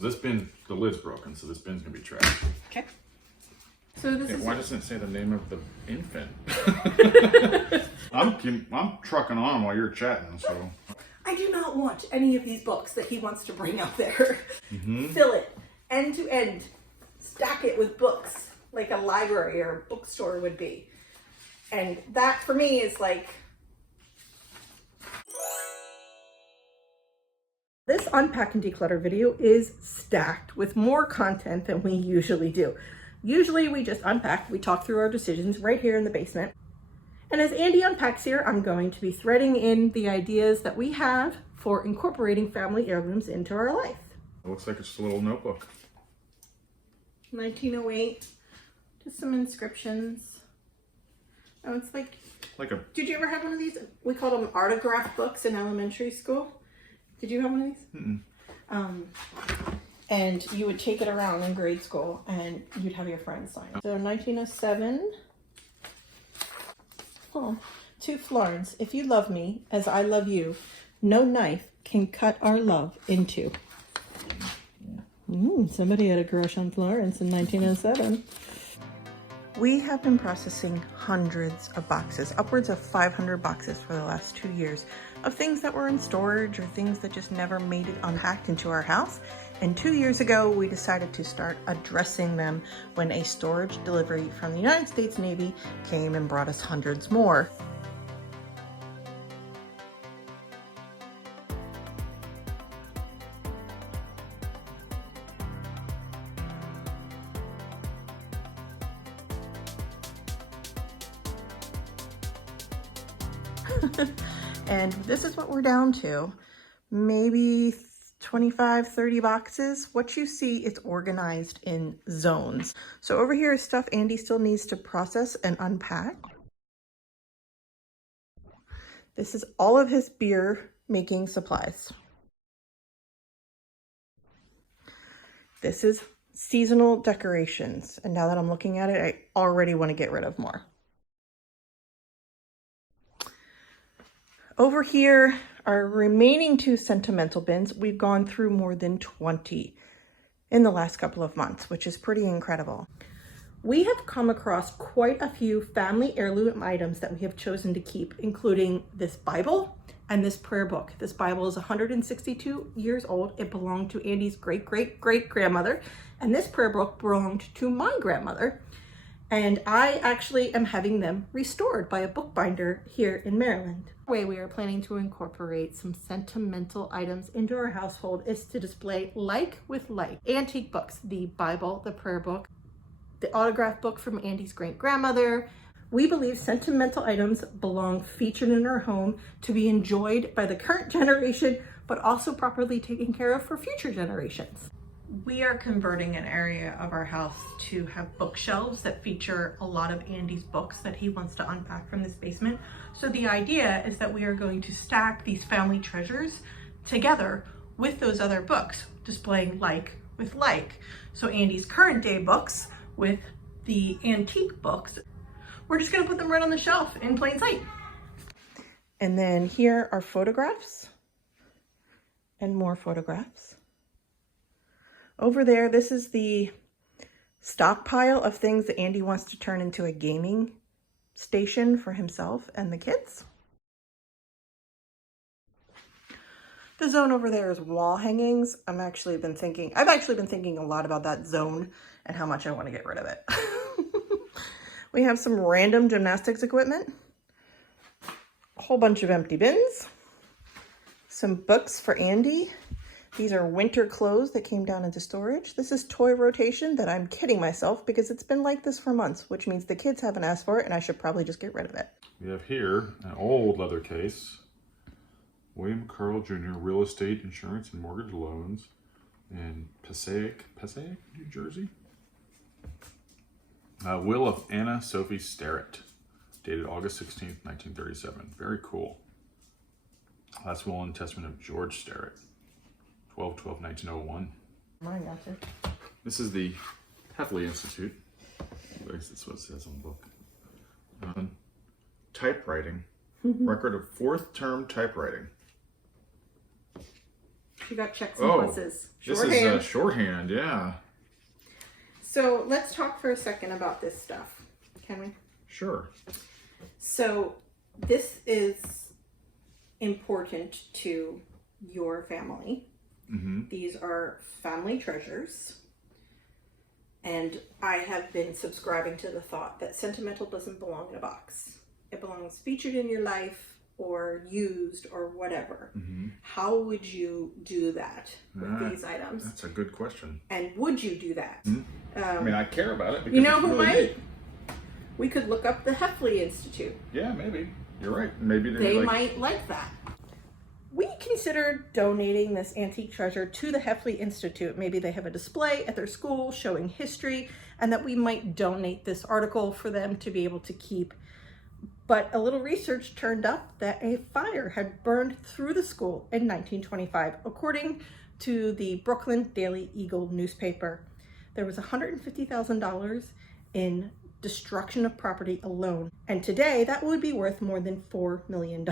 This bin, the lid's broken, so this bin's gonna be trash. Okay. So this is. Why doesn't it say the name of the infant? I'm trucking on while you're chatting, so. I do not want any of these books that he wants to bring out there. Fill it end to end. Stack it with books like a library or a bookstore would be. And that for me is like. This unpack and declutter video is stacked with more content than we usually do. Usually we just unpack, we talk through our decisions right here in the basement. And as Andy unpacks here, I'm going to be threading in the ideas that we have for incorporating family heirlooms into our life. It looks like it's just a little notebook. 1908, just some inscriptions. Oh, it's like a. Did you ever have one of these? We called them autograph books in elementary school. Did you have one of these? And you would take it around in grade school and you'd have your friends sign it. So 1907. Oh, to Florence, if you love me as I love you, no knife can cut our love in two. Somebody had a crush on Florence in 1907. We have been processing hundreds of boxes, upwards of 500 boxes for the last 2 years of things that were in storage or things that just never made it unpacked into our house. And 2 years ago, we decided to start addressing them when a storage delivery from the United States Navy came and brought us hundreds more. And this is what we're down to. Maybe 25, 30 boxes. What you see, it's organized in zones. So over here is stuff Andy still needs to process and unpack. This is all of his beer making supplies. This is seasonal decorations. And now that I'm looking at it, I already want to get rid of more. Over here, our remaining 2 sentimental bins, we've gone through more than 20 in the last couple of months, which is pretty incredible. We have come across quite a few family heirloom items that we have chosen to keep, including this Bible and this prayer book. This Bible is 162 years old. It belonged to Andy's great-great-great-grandmother, and this prayer book belonged to my grandmother. And I actually am having them restored by a bookbinder here in Maryland. The way we are planning to incorporate some sentimental items into our household is to display like with like. Antique books, the Bible, the prayer book, the autograph book from Andy's great-grandmother. We believe sentimental items belong featured in our home to be enjoyed by the current generation, but also properly taken care of for future generations. We are converting an area of our house to have bookshelves that feature a lot of Andy's books that he wants to unpack from this basement. So the idea is that we are going to stack these family treasures together with those other books, displaying like with like. So Andy's current day books with the antique books, we're just gonna put them right on the shelf in plain sight. And then here are photographs and more photographs. Over there, this is the stockpile of things that Andy wants to turn into a gaming station for himself and the kids. The zone over there is wall hangings. I've actually been thinking a lot about that zone and how much I want to get rid of it. We have some random gymnastics equipment, a whole bunch of empty bins, some books for Andy. These are winter clothes that came down into storage. This is toy rotation that I'm kidding myself because it's been like this for months, which means the kids haven't asked for it and I should probably just get rid of it. We have here an old leather case. William Carl Jr. Real Estate Insurance and Mortgage Loans in Passaic, New Jersey. Will of Anna Sophie Sterrett, dated August 16th, 1937. Very cool. Last will and testament of George Sterrett. 12/12/1901. I gotcha. This is the Heffley Institute. At least that's what it says on the book. Typewriting. Record of 4th term typewriting. You got checks and pluses. This is shorthand, yeah. So let's talk for a second about this stuff, can we? Sure. So this is important to your family. Mm-hmm. These are family treasures. And I have been subscribing to the thought that sentimental doesn't belong in a box. It belongs featured in your life or used or whatever. Mm-hmm. How would you do that with these items? That's a good question. And would you do that? Mm-hmm. I mean, I care about it because you know it's who really might? neat. We could look up the Heffley Institute. Yeah, maybe. You're right. Maybe they might like that. We considered donating this antique treasure to the Heffley Institute. Maybe they have a display at their school showing history, and that we might donate this article for them to be able to keep. But a little research turned up that a fire had burned through the school in 1925, according to the Brooklyn Daily Eagle newspaper. There was $150,000 in destruction of property alone. And today that would be worth more than $4 million.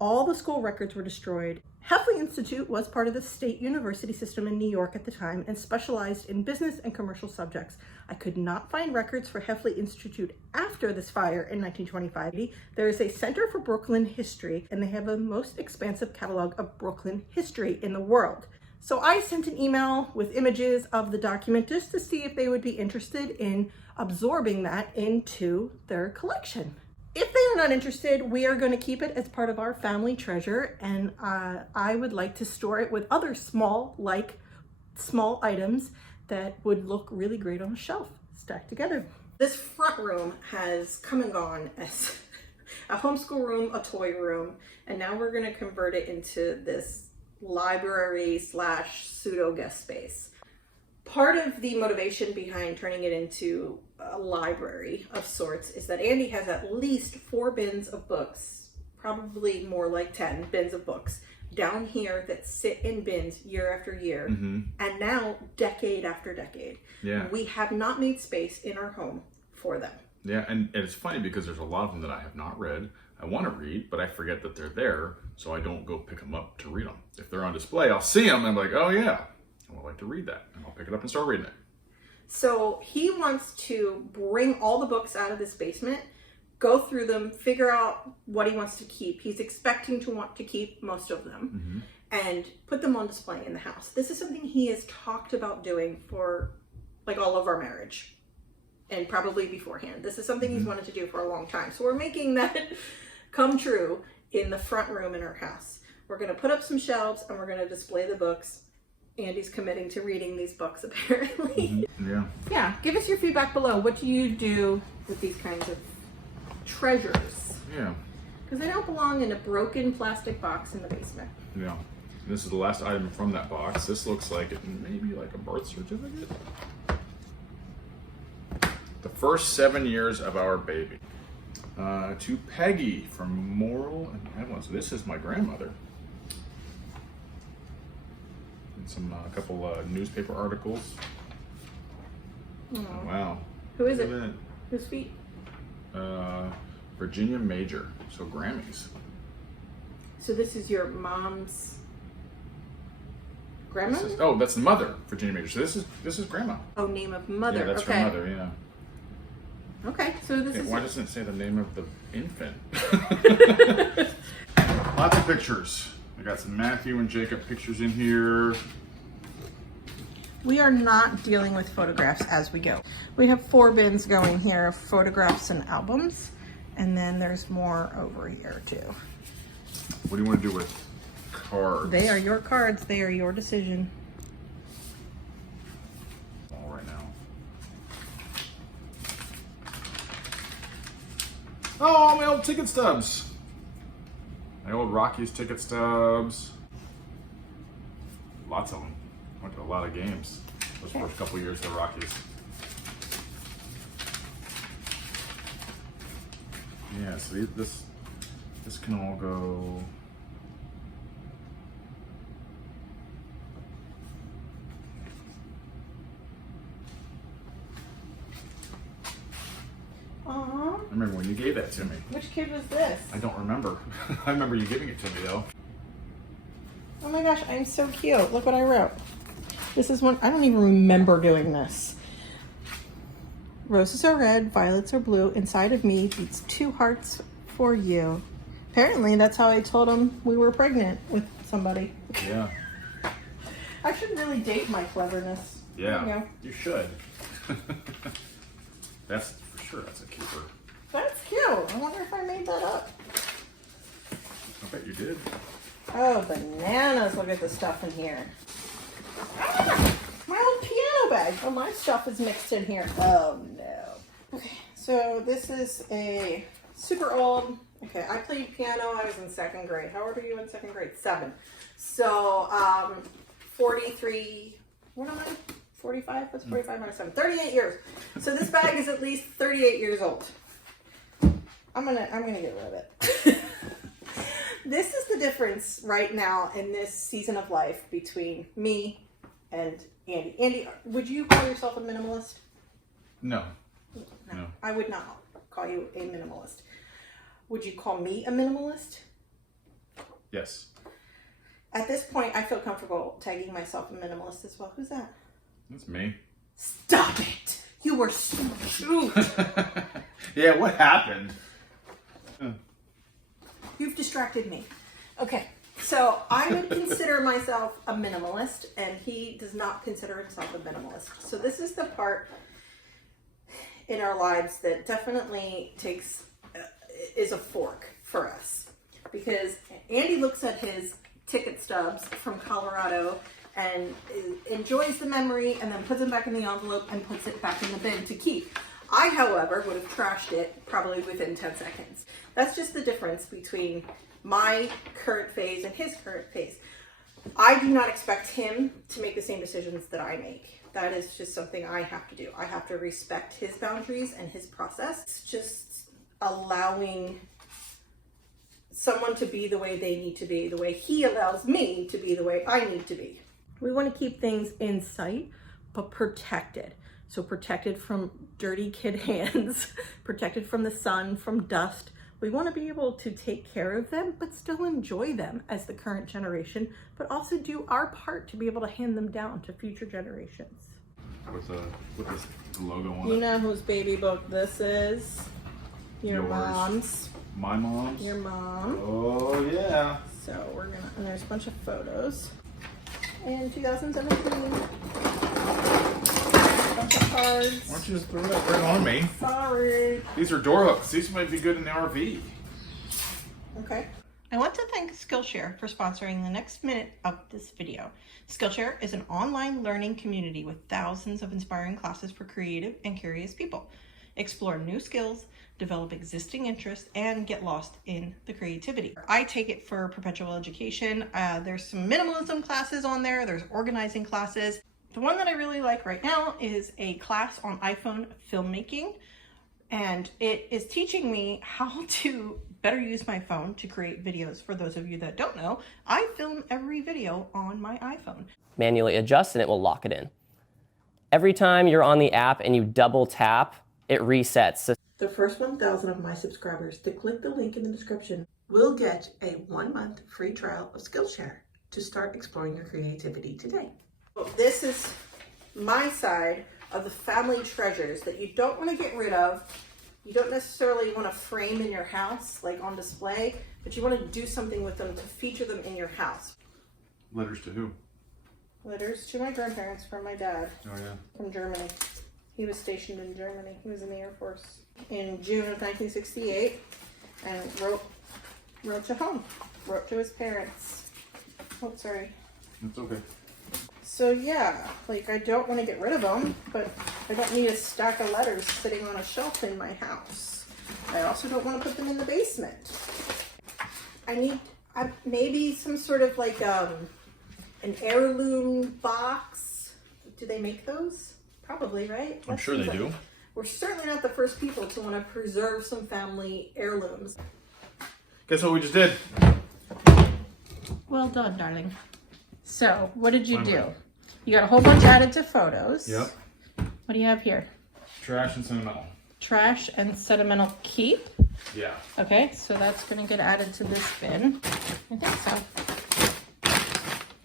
All the school records were destroyed. Heffley Institute was part of the state university system in New York at the time and specialized in business and commercial subjects. I could not find records for Heffley Institute after this fire in 1925. There is a Center for Brooklyn History, and they have the most expansive catalog of Brooklyn history in the world. So I sent an email with images of the document just to see if they would be interested in absorbing that into their collection. If they are not interested, we are going to keep it as part of our family treasure, and I would like to store it with other small items that would look really great on a shelf stacked together. This front room has come and gone as a homeschool room, a toy room, and now we're going to convert it into this library / pseudo guest space. Part of the motivation behind turning it into a library of sorts is that Andy has at least 4 bins of books, probably more like 10 bins of books, down here that sit in bins year after year, and now decade after decade. Yeah. We have not made space in our home for them. Yeah, and it's funny because there's a lot of them that I have not read. I want to read, but I forget that they're there, so I don't go pick them up to read them. If they're on display, I'll see them and I'm like, oh yeah, I would like to read that. And I'll pick it up and start reading it. So he wants to bring all the books out of this basement, go through them, figure out what he wants to keep. He's expecting to want to keep most of them and put them on display in the house. This is something he has talked about doing for like all of our marriage and probably beforehand. This is something he's wanted to do for a long time. So we're making that come true in the front room in our house. We're going to put up some shelves and we're going to display the books. Andy's committing to reading these books apparently. Yeah. Yeah, give us your feedback below. What do you do with these kinds of treasures? Yeah. Because they don't belong in a broken plastic box in the basement. Yeah. This is the last item from that box. This looks like it may be like a birth certificate. The first 7 years of our baby. To Peggy from Moral and Evelyn. So this is my grandmother. And a couple newspaper articles. Oh, wow. Who is it? Who's feet? Virginia Major. So Grammys. So this is your mom's grandma? Oh, that's the mother, Virginia Major. So this is grandma. Oh, name of mother. Yeah, that's her mother. Yeah. Okay, so this is. Why doesn't it say the name of the infant? Lots of pictures. I got some Matthew and Jacob pictures in here. We are not dealing with photographs as we go. We have 4 bins going here of photographs and albums, and then there's more over here too. What do you want to do with cards? They are your cards. They are your decision. All right now. Oh, my old ticket stubs. My old Rockies ticket stubs. Lots of them. Went to a lot of games those first couple years of the Rockies. Yeah, so this can all go. Aww. I remember when you gave that to me. Which kid was this? I don't remember. I remember you giving it to me though. Oh, Oh my gosh, I'm so cute. Look what I wrote. This is one, I don't even remember doing this. Roses are red, violets are blue. Inside of me beats 2 hearts for you. Apparently, that's how I told him we were pregnant with somebody. Yeah. I should really date my cleverness. Yeah, you should. That's for sure, that's a keeper. That's cute. I wonder if I made that up. I bet you did. Oh, bananas. Look at the stuff in here. Ah, my old piano bag. Oh, my stuff is mixed in here. Oh, no. Okay, so this is a super old... Okay, I played piano. I was in 2nd grade. How old are you in 2nd grade? 7. So, 43... What am I? 45? What's 45 minus 7? 38 years. So this bag is at least 38 years old. I'm gonna get rid of it. This is the difference right now in this season of life between me and Andy. Andy, would you call yourself a minimalist? No. I would not call you a minimalist. Would you call me a minimalist? Yes. At this point, I feel comfortable tagging myself a minimalist as well. Who's that? That's me. Stop it! You were so cute. Yeah, what happened? You've distracted me. Okay, so I would consider myself a minimalist, and he does not consider himself a minimalist. So this is the part in our lives that definitely is a fork for us. Because Andy looks at his ticket stubs from Colorado and enjoys the memory and then puts them back in the envelope and puts it back in the bin to keep. I, however, would have trashed it probably within 10 seconds. That's just the difference between my current phase and his current phase. I do not expect him to make the same decisions that I make. That is just something I have to do. I have to respect his boundaries and his process. It's just allowing someone to be the way they need to be, the way he allows me to be the way I need to be. We want to keep things in sight, but protected. So protected from dirty kid hands, protected from the sun, from dust. We want to be able to take care of them, but still enjoy them as the current generation, but also do our part to be able to hand them down to future generations. With this logo on it. You know whose baby book this is? Your Yours. mom's. My mom's? Your mom. Oh, yeah. So we're gonna, and there's a bunch of photos. In 2017. Bunch of cards. Why don't you just throw that right on me? Sorry. These are door hooks. These might be good in the RV. Okay. I want to thank Skillshare for sponsoring the next minute of this video. Skillshare is an online learning community with thousands of inspiring classes for creative and curious people. Explore new skills, develop existing interests, and get lost in the creativity. I take it for perpetual education. There's some minimalism classes on there. There's organizing classes. The one that I really like right now is a class on iPhone filmmaking. And it is teaching me how to better use my phone to create videos. For those of you that don't know, I film every video on my iPhone. Manually adjust and it will lock it in. Every time you're on the app and you double tap, it resets. So The first 1,000 of my subscribers to click the link in the description will get a 1-month free trial of Skillshare to start exploring your creativity today. This is my side of the family treasures that you don't want to get rid of. You don't necessarily want to frame in your house, like on display, but you want to do something with them to feature them in your house. Letters to who? Letters to my grandparents from my dad. Oh, yeah. From Germany. He was stationed in Germany. He was in the Air Force in June of 1968 and wrote to home, wrote to his parents. Oh, sorry. It's okay. So yeah, like I don't want to get rid of them, but I don't need a stack of letters sitting on a shelf in my house. I also don't want to put them in the basement. I need maybe some sort of like an heirloom box. Do they make those? Probably, right? I'm sure they do. We're certainly not the first people to want to preserve some family heirlooms. Guess what we just did? Well done, darling. So, what did you do? You got a whole bunch added to photos. Yep. What do you have here? Trash and sentimental. Trash and sentimental keep. Yeah. Okay, so that's going to get added to this bin. I think so.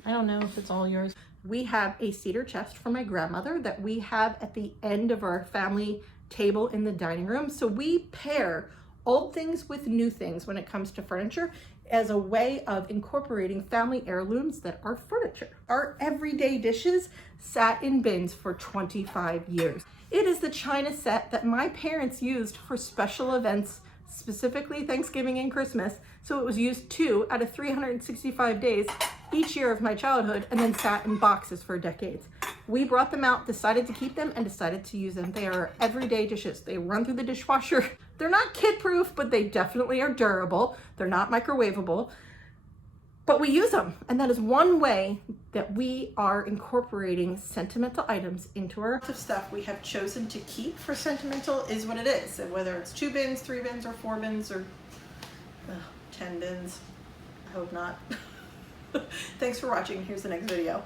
I don't know if it's all yours. We have a cedar chest from my grandmother that we have at the end of our family table in the dining room. So we pair old things with new things when it comes to furniture as a way of incorporating family heirlooms that are furniture. Our everyday dishes sat in bins for 25 years. It is the china set that my parents used for special events, specifically Thanksgiving and Christmas. So it was used 2 out of 365 days each year of my childhood, and then sat in boxes for decades. We brought them out, decided to keep them, and decided to use them. They are everyday dishes. They run through the dishwasher. They're not kid-proof, but they definitely are durable. They're not microwavable, but we use them. And that is one way that we are incorporating sentimental items into our stuff we have chosen to keep for sentimental is what it is. And whether it's 2 bins, 3 bins, or 4 bins, or 10 bins. I hope not. Thanks for watching. Here's the next video.